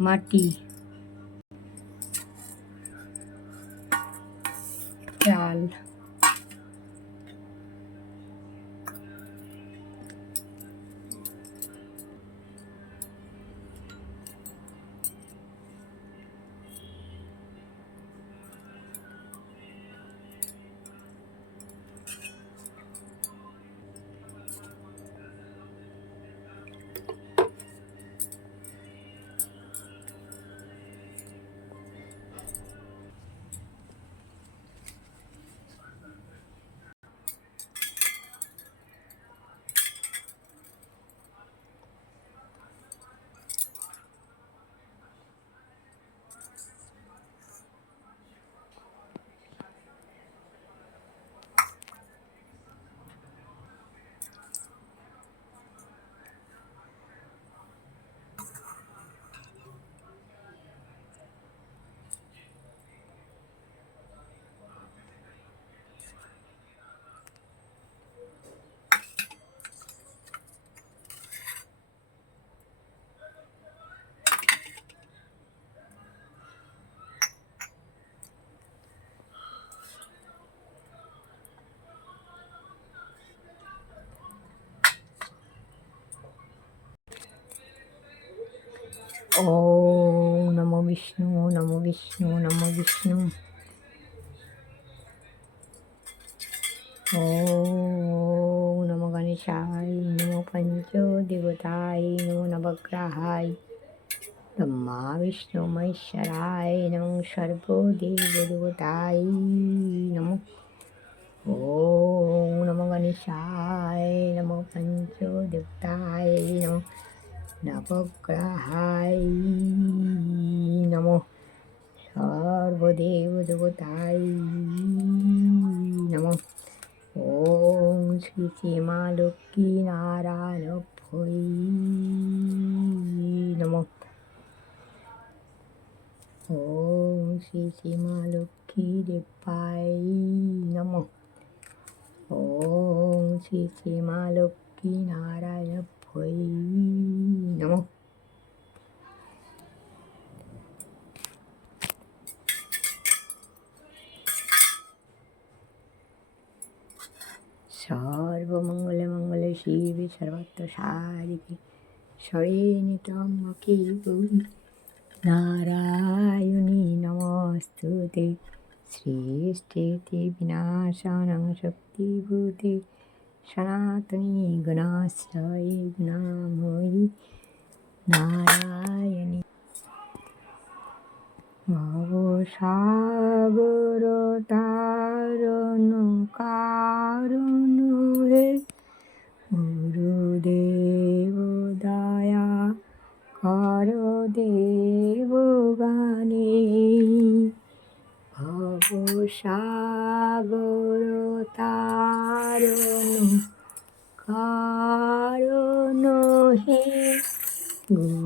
माटी। ॐ नमो विष्णु नमो विष्णु नमो विष्णु ॐ नमो गणेशाय नमो पञ्चदेवताय नमो नवग्रहाय ब्रह्मा विष्णु महेश्वराय नमो सर्वदेवदेवताय नमो ॐ नमो गणेशाय नमो पञ्चदेवताय नमो নবগ্রহাই নমো সর্বদেব দেবতাই নমো ওম শ্রী শ্রী মা লক্ষ্মী নারায়ণ ভৈ নমো ওম শ্রী শ্রী মা লক্ষ্মী দেবাই নমো ওম শ্রী শ্রী লক্ষ্মী নারায়ণ ভৈ নমো। সর্বমঙ্গলে মঙ্গলে শিবে সর্বত্র সারিকে গৌরী। নারায়ণী নমস্তুতে সৃষ্টিতে বিনাশানং শক্তিভূতে সনাতনী গুণাশ্রয়ে গুণাময়ী নারায়ণী ভবসাগর তারণ কারণ হে গুরুদেব দয়া কর দেব গানে ভবসাগর তারণ কারণ হে গুরুদেব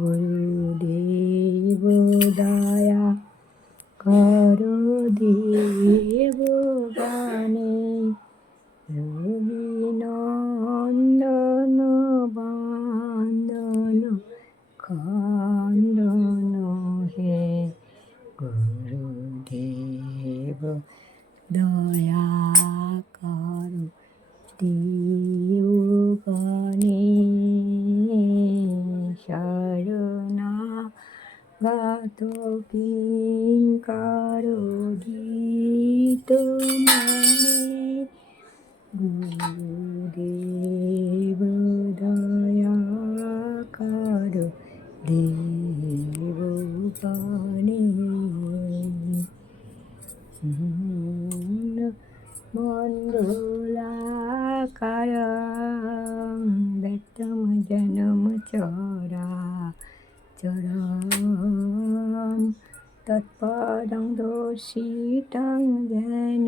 গাত কারও গীত মানে? গুরুদেব দয়া কর দেবগণে তৎপদং দোষিতং যেন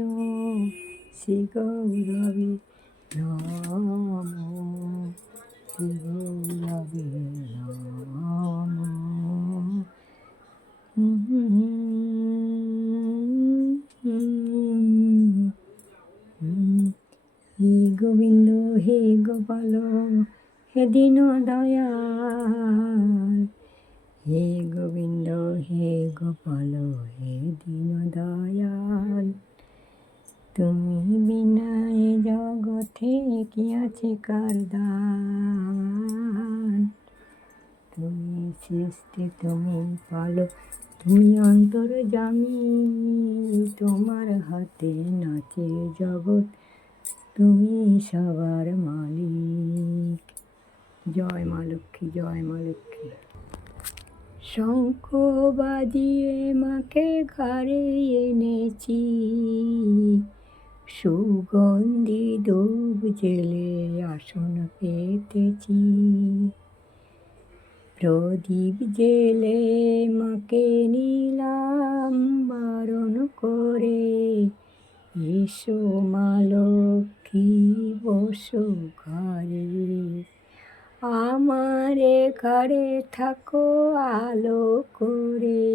শ্রী গৌরবী নম শ্রী নম হে গোবিন্দ হে গোপাল হে দীন দয়াল হে গোবিন্দ, হে গোপাল, হে দীন দয়াল তুমি বিনা এ জগতে কি আছে কার দান? তুমি সৃষ্টি, তুমি পালো, তুমি অন্তর জামি, তোমার হাতে নাচে জগৎ, তুমি সবার মালিক। জয় মা লক্ষ্মী, জয় মা লক্ষ্মী। শঙ্খ বাজিয়ে মাকে ঘরে এনেছি। সুগন্ধি ধূপ জেলে আসন পেতেছি। প্রদীপ জেলে মাকে নিলাম বারণ করে। এসো মা লক্ষ্মী, বসো ঘরে। আমারে ঘরে থাকো আলো করে।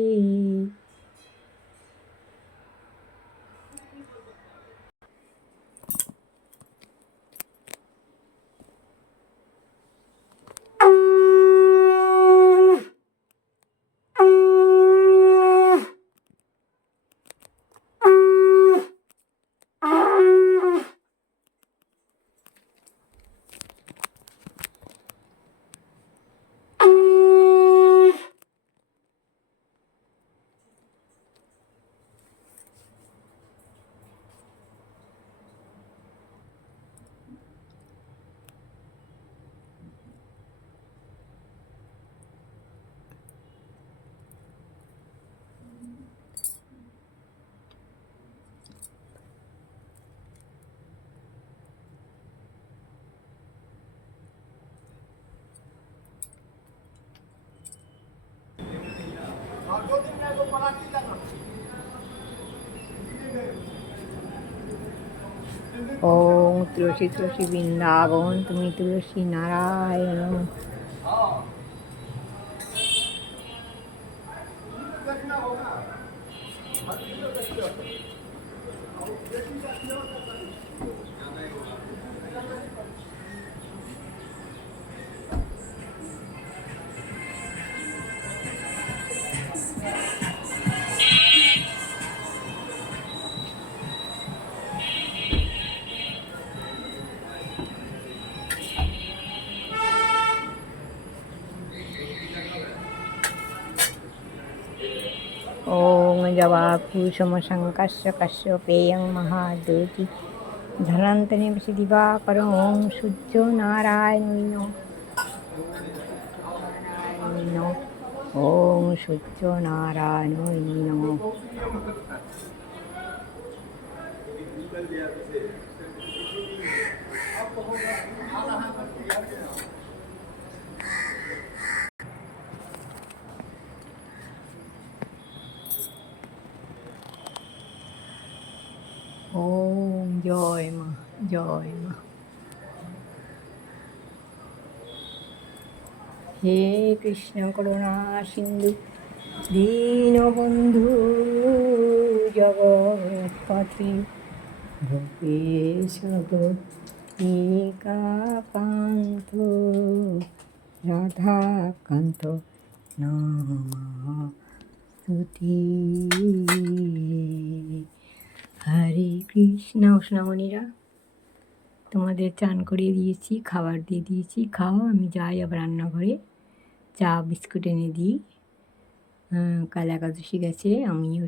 ওম তুলসী তুলসী বৃন্দাবন তুমি তুলসী নারায়ণ। ওম জবাকুসুমশঙ্কস্য কশ্যপেয়ং মহাদ্যুতি ধনান্তনে দিবাকর ওম সূর্য নারায়ণ ওম সূর্য নারায়ণ नारायणो ওম জয় মা জয় হে কৃষ্ণ করুণা সিন্ধু দীনবন্ধু জগৎপতি ভূপেশ একাকান্ত রাধাকান্ত নমস্তুতি। হরে কৃষ্ণ সোনামণিরা তোমাদের চান করিয়ে দিয়েছি, খাবার দিয়ে দিয়েছি, খাও, আমি যাই আবার রান্নাঘরে। চা, বিস্কুট এনে দিই। কাল একাদশী গেছে, আমিও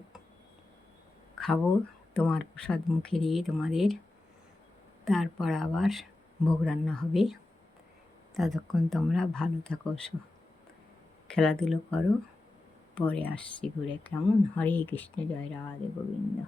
খাব, তোমার প্রসাদ মুখে দিয়ে তোমাদের। তারপর আবার ভোগ রান্না হবে। ততক্ষণ তোমরা ভালো থাকো খেলাধুলো করো। পরে আসছি ঘুরে, কেমন? হরে কৃষ্ণ, জয় রাধে গোবিন্দ।